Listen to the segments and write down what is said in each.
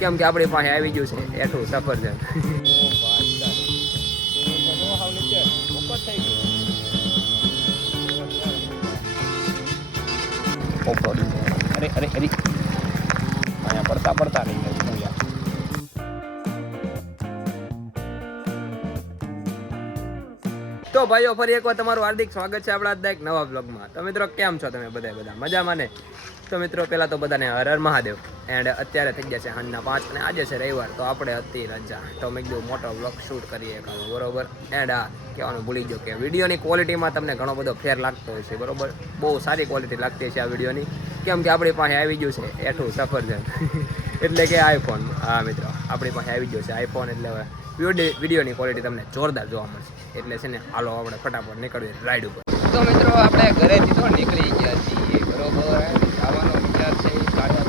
કેમ કે આપણી પાસે આવી ગયું છે એઠું સફરજન અરે અરે અરે. અહીંયા પડતા પડતા નહીં ગયા તો ભાઈઓ ફરી એકવાર તમારું હાર્દિક સ્વાગત છે આપણા એક નવા બ્લોગમાં તો મિત્રો કેમ છો તમે બધા? બધા મજામાં ને? તો મિત્રો પહેલા તો બધાને હર હર મહાદેવ. એન્ડ અત્યારે થઈ ગયા છે સાંજના પાંચ અને આજે છે રવિવાર, તો આપણે હતી રજા. તો મેં કીધું મોટો બ્લોગ શૂટ કરીએ કામ બરોબર? એન્ડ આ, કહેવાનું ભૂલી ગયો કે વિડીયોની ક્વોલિટીમાં તમને ઘણો બધો ફેર લાગતો હોય છે બરોબર? બહુ સારી ક્વોલિટી લાગતી છે આ વિડીયોની. કેમ કે આપણી પાસે આવી ગયું છે એઠું સફરજન. એટલે કે આઈફોન હા, મિત્રો, આપણી પાસે આવી ગયો છે આઈફોન એટલે હવે વીડિયો વિડીયોની ક્વોલિટી તમને જોરદાર જોવા મળશે. એટલે છે ને, હાલો, આપણે ફટાફટ નીકળીએ રાઈડ ઉપર. તો મિત્રો, આપણે ઘરેથી તો નીકળી ગયા છીએ બરોબર આવવાનો વિચાર છે એ કાળિયા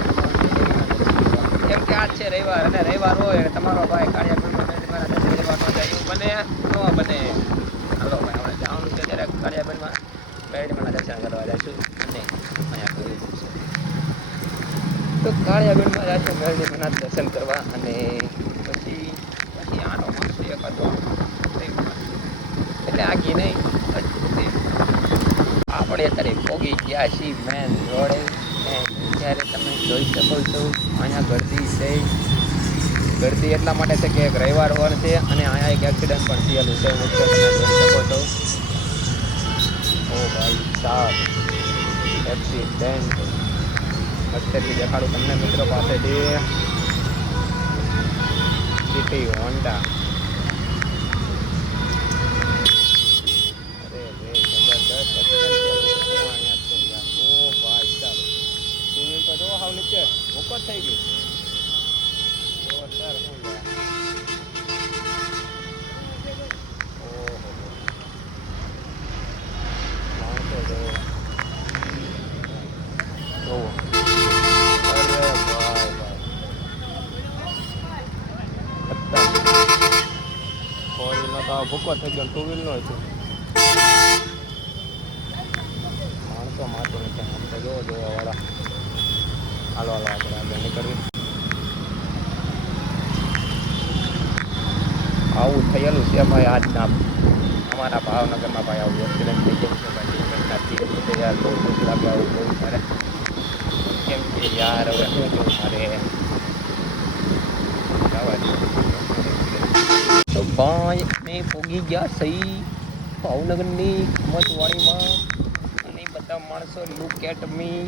કેમ કે આજ છે રવિવાર રવિવાર હોય, તમારો ભાઈ કાળિયા રવિવાર ન જાય બને, ન બને. હાલો ભાઈ આપણે જવાનું છે ત્યારે કાળિયાબેનમાં બેડમાં દર્શન કરવા જઈશું અને અહીંયા કરીશું તો કાળિયાબેનમાં જઈશું બેડમાં દર્શન કરવા અને પછી પછી આનો માણસો હતો એટલે આગી નહીં આપણે અત્યારે પોગી ગયા છીએ મેન રોડે. જ્યારે તમે જોઈ શકો છો, અહીંયા ગરદી છે. ગળદી એટલા માટે છે કે એક રવિવાર વાર છે અને અહીંયા એક એક્સિડન્ટ પણ થયેલું છે. મુખ્ય તમે જોઈ શકો છો. ઓ ભાઈ સાહેબ એક્સિડન્ટ અત્યારથી દેખાડું તમને મિત્રો પાસેથી. સિટી હોન્ડા અરે રે જબરદસ્ત accident થયેલું છે. હું અહીંયા જ છું યાર. ઓ ભાઈ સાહેબ ટુ વ્હીલ તો જો હાવ નીચે ઉપર થઈ ગઈ જોરદાર શું યાર ઓહો માણસો જોવો જોવો અરે ભાઈ ભાઈ ફોર વ્હીલનો તો ભૂકો થઈ ગયો ટુ વ્હીલનો હતું. માણસો માથે નથી, આમ તો જોવો જોવા વાળા. હાલો હાલો, આપણે આગળ નીકળવી આવું થયેલું છે ભાઈ આજના અમારા ભાવનગરમાં ભાઈ આવું એક્સિડન્ટ થઈ ગયું છે ભાઈ. ઘટનાથી એટલે યાર, બહુ દુઃખ લાગે, આવું બહુ મારે. કેમ કે યાર, હવે શું કહું મારે. જવા. તો ભાઈ, મેં પોગી ગયા સહી. ભાવનગરની કિંમતવાળીમાં અને બધા માણસો લુક એટ મી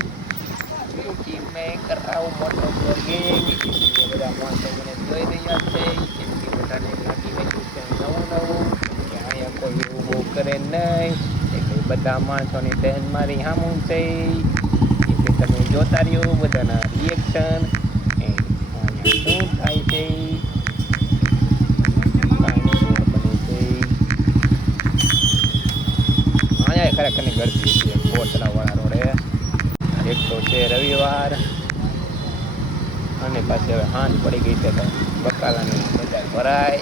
કે મેં કરાવો મોટો બ્લોગિંગ બધા માણસો મને જોઈ રહ્યા છે. કેમ કે બધાને લાગી રહ્યું છે નવું નવું. ક્યાંય અહીંયા કોઈ એવું કરે નહીં. એટલે બધા માણસોની બહેન મારી હામું છે. એટલે તમે જોતા રહ્યો બધાના રિએક્શન શું થાય છે? ખરેખરની ગરદી છે. કોટલાવાળા રોડે એક તો છે રવિવાર. અને પાછી હવે હાંજ પડી ગઈ છે બકાલાની બજાર ભરાય.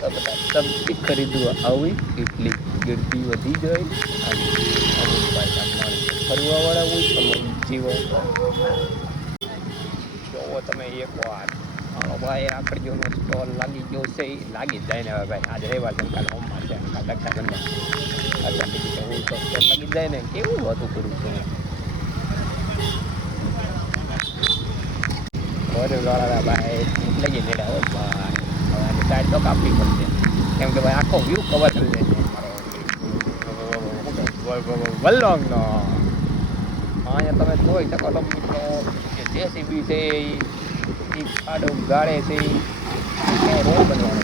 તો બધા સબ્જી ખરીદવા આવી. એટલી ગરદી વધી જાય અને ફરવાવાળા હોય અમુક જીવો જોવો તમે એક વાર. ભાઈ આકડીઓનો સ્ટોલ લાગી ગયો છે. એ લાગી જ જાય ને હવે, ભાઈ. આજે રવિવાર છે કાલે હોમમાં છે કાલે રક્ષાબંધન અત્યારે બીજું તો હું તો સ્ટોલ લાગી જાય ને. કેવું હતું કરું છું વાળા ભાઈ લઈ જઈને હો તો પડશે. કેમ કે ભાઈ, આખો વ્યૂ કવર કરી દેશે મારો વલ્લોંગનો અહીંયા તમે જોઈ શકો છો મિત્રો જે જેસીબી છે એ ખાડો ગાળે છે. એ રોડ બનવાનો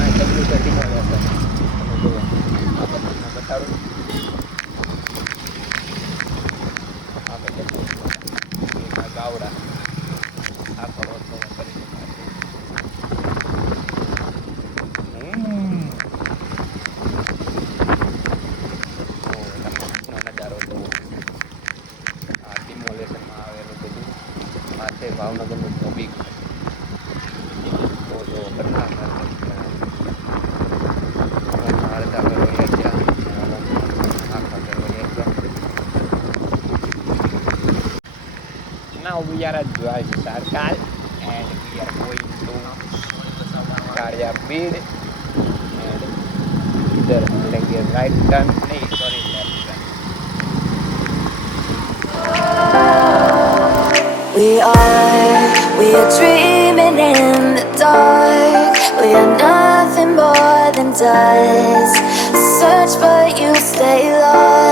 આ ડબલ્યુ છે ટીમો રહેશે તમે બતાડું. now we are at Dwaj and we are going to Karya Bid and either take a right turn, sorry, left turn. We are, we are dreaming in the dark. We are nothing more than dust. Search, but you stay lost.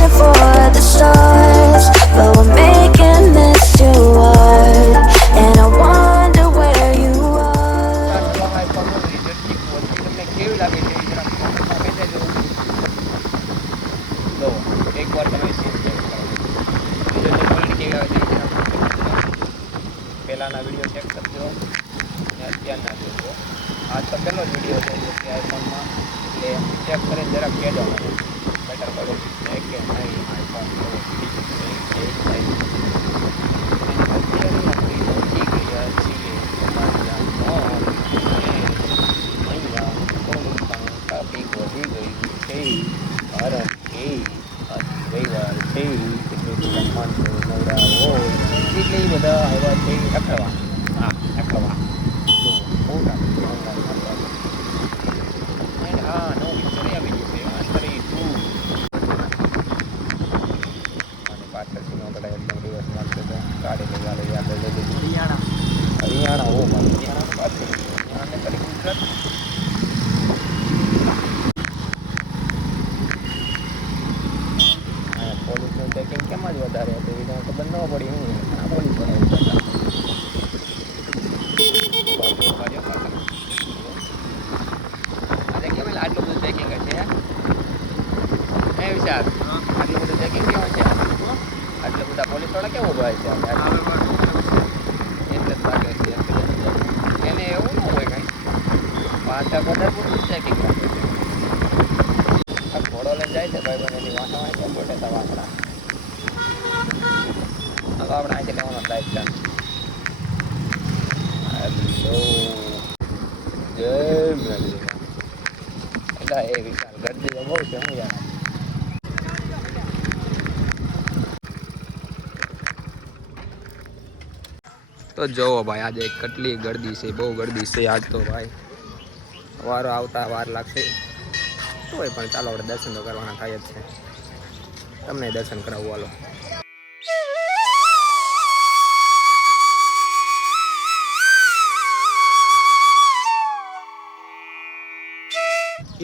Reaching for the stars, but we're making this too hard. And I wonder where you are. કેવી લાગે છે જરા comment માં કહી દેજો. જો એકવાર તમે સીન ચેક કરો વિડીયોની ક્વોલિટી કેવી આવે છે એ જરા comment માં કહેજો. પહેલાંના વીડિયો ચેક કરજો અને અત્યારના જોજો આ તો પહેલો જ વીડિયો છે જે કે આઈફોનમાં એટલે ચેક કરીને જરાક કહેજો મને બેટર ક્વોલિટી છે કે નહીં આઈફોન કેવો ઠીક છે કે નહીં અત્યારે આપણે પહોંચી ગયા છીએ તમારા મોલ અહીંયા થોડુંક ટ્રાફિક વધી ગયું છે કારણ કે આજ રવિવાર છે એટલે સમાન નવરા હોય એટલે એ બધા આવ્યા છે અખડવા હા અખડવા તો બહુ ટ્રાફિક એન્ડ હા નવું પિક્ચર આવી ગયું છે આંતરી ટુ અને પાછળથી નો કદાચ એકદમ દિવસ મારતો હતો કાઢીને ગાલે યાદ લઈ લીધું હરિયાણા હરિયાણા ઓ મારું હરિયાણા પાછળ ને અને પોલીસનું ચેકિંગ કેમ જ વધારે હતું એને ખબર ન પડી હું કેમ એટલે આટલું બધું ચેકિંગ છે? હે વિશાલ આટલું બધું ચેકિંગ કેમ છે આટલા બધા પોલીસવાળા કેવું ઊભા છે આજે? એટલે જ લાગે છે એને એવું ન હોય કાંઈ પાછા બધા પૂરતું છે કે ઘોડો લઈને જાય છે ભાઈ બને એની વાંસા વાંચે બોટે તા વાસણા? હવે આપણે આજે લેવાનો લાઈફ હેલો. જય વિશાલ ગરદી તો બહુ છે, હું તો જોવો ભાઈ, આજે કેટલી ગરદી છે, બહુ ગરદી છે આજ તો ભાઈ. વારો આવતા વાર લાગશે. તોય પણ ચાલો આપણે દર્શન તો કરવાના થાય જ છે. તમને દર્શન કરાવવું હાલો.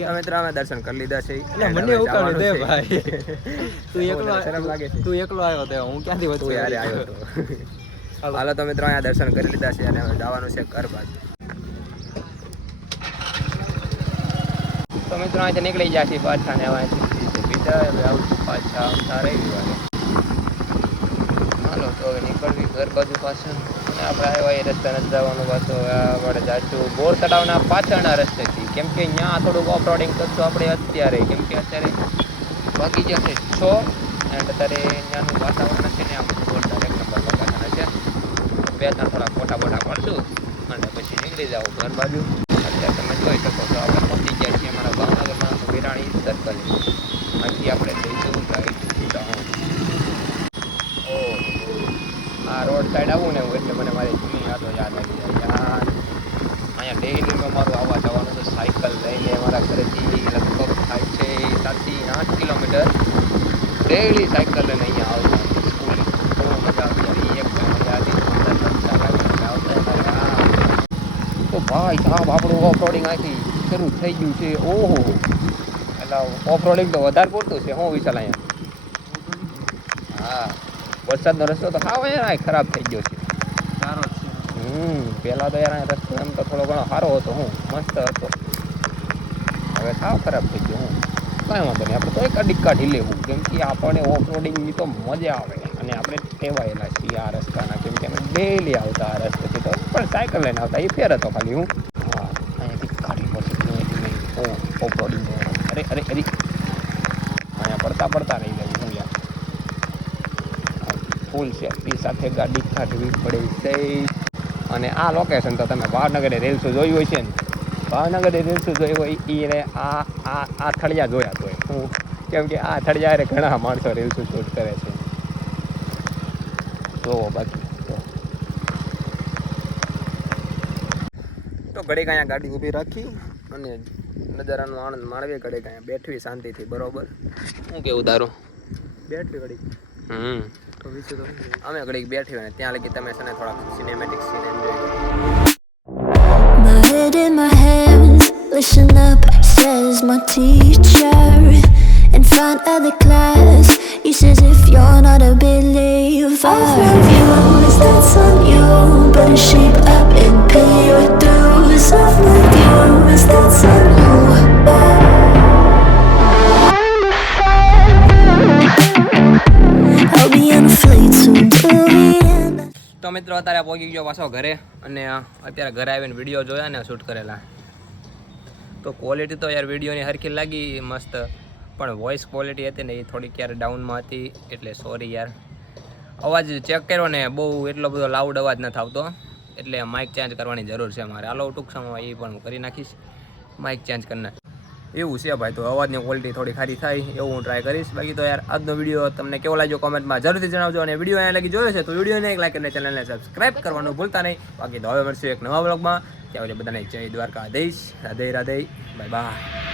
અમે ત્રણ દર્શન કરી લીધા છે. એટલે મને ઉકાળી દે ભાઈ. તું એકલો શરમ લાગે છે. તું એકલો આવ્યો તે હું ક્યાંથી વચ્ચે આવ્યો હતો હાલો. તમે ત્રણ દર્શન કરી લીધા છે અને હવે જવાનું છે ઘર બાજુ. તો મિત્રો અહીંથી નીકળી જાય છે પાછા ને અહીંથી બીજા હવે આવું પાછા આવતા રવિવારે હાલો, તો હવે નીકળવી ઘર બાજુ પાછા. અને આપણે આવ્યા એ રસ્તા નથી જવાનું, પાછું હવે આપણે જાશું. બોર તળાવના પાછળના રસ્તેથી. કેમ કે ત્યાં થોડુંક ઓફ રોડિંગ કરશું આપણે અત્યારે. કેમ કે અત્યારે જે જશે છ એન્ડ અત્યારે ત્યાંનું વાતાવરણ છે ને આમ જોરદાર એક નંબર લોકેશન છે. બે ત્રણ થોડા ફોટા બોટા પડશું અને પછી નીકળી જાઓ ઘર બાજુ. અત્યારે તમે જોઈ શકો છો આપણે પહોંચી ગયા છીએ અમારા ભાવનગરમાં સર્કલ અહીંથી આપણે જઈશું રાઈટ આ રોડ સાઈડ આવું ને એટલે મને મારી જૂની યાદો યાદ આવી જાય. યાર અહીંયા ડેઈલીમાં મારું આવવા જવાનું છે સાયકલ લઈને મારા ઘરેથી લગભગ થાય છે સાતથી આઠ કિલોમીટર. ડેલી સાયકલ લઈને અહીંયા આવતા સ્કૂલે એક મજા તો ભાઈ સાહેબ, આપણું ઓફ રોડિંગ અહીંથી શરૂ થઈ ગયું છે. ઓહો. ઓફ રોડિંગ તો વધારે પૂરતું છે હું વિશાલ અહીંયા? હા વરસાદનો રસ્તો તો હા યાર ખરાબ થઈ ગયો છે. સારો છે. હમ પહેલાં તો યાર રસ્તો એમ તો થોડો ઘણો સારો હતો હું મસ્ત હતો. હવે સાવ ખરાબ થઈ ગયો હું. કાંઈ વાંધો નહીં આપણે તો એક અડીક કાઢી હું કેમ કે આપણને ઓફ રોડિંગની તો મજા આવે અને આપણે ટેવાયેલા છીએ આ રસ્તાના કેમ કે અમે ડેલી આવતા આ રસ્તેથી તો પણ સાયકલ લઈને આવતા એ ફેર હતો ખાલી હું. હા અહીંયાથી કાઢી પડશે ઓફ રોડિંગ અરે અરે અરે. અહીંયા પડતા પડતા રહી જાય હું યાર. ફૂલ સેફટી સાથે ગાડી કાઢવી પડે છે. અને આ લોકેશન તો તમે ભાવનગરે રેલ્સો જોઈ હોય છે ને, ભાવનગરે રીલ્સો જોઈ હોય એ રે આ આ આ થળિયા જોયા તો હું કેમ કે આ થળિયા ઘણા માણસો રેલ્સો શૂટ કરે છે. જોવો બાકી તો ઘડીક અહીંયા ગાડી ઊભી રાખી અને નજારાનો આનંદ માણવી કડે કાંઈ બેઠવી શાંતિથી બરોબર? શું કેવું તારું? બેઠવી કડી હમ. તો વિશે તો શું કહેવું? અમે ઘડીક બેઠી હોય ત્યાં લગી તમે છે ને થોડાક cinematic scene enjoy listen up, says my teacher. In front of the class, he says if you're not a believer, I've that's on you. Better shape up and pay your dues. I've you, that's on you. તો મિત્રો અત્યારે પહોંચી ગયો પાછો ઘરે અને અત્યારે ઘરે આવીને વીડિયો જોયા ને શૂટ કરેલા તો ક્વોલિટી તો યાર વિડીયોની હરખી લાગી મસ્ત પણ વોઇસ ક્વોલિટી હતી ને એ થોડીક યાર ડાઉનમાં હતી, એટલે સોરી યાર. અવાજ ચેક કર્યો ને બહુ એટલો બધો લાઉડ અવાજ નથી આવતો. એટલે માઇક ચેન્જ કરવાની જરૂર છે મારે. હાલો ટૂંક સમયમાં એ પણ હું કરી નાખીશ. માઇક ચેન્જ કરીને એવું છે ભાઈ, તો અવાજની ક્વોલિટી થોડી સારી થાય, એવું હું ટ્રાય કરીશ. બાકી તો યાર, આજનો વીડિયો તમને કેવો લાગ્યો કોમેન્ટમાં જરૂરથી જણાવજો. અને વીડિયો અહીંયા લગી જોયો છે, તો વિડીયોને એક લાઈક અને ચેનલને સબસ્ક્રાઇબ કરવાનું ભૂલતા નહીં. બાકી તો હવે મળશું એક નવા બ્લોગમાં ત્યાં બધાને જય દ્વારકા દેશ રાધે રાધે. Bye by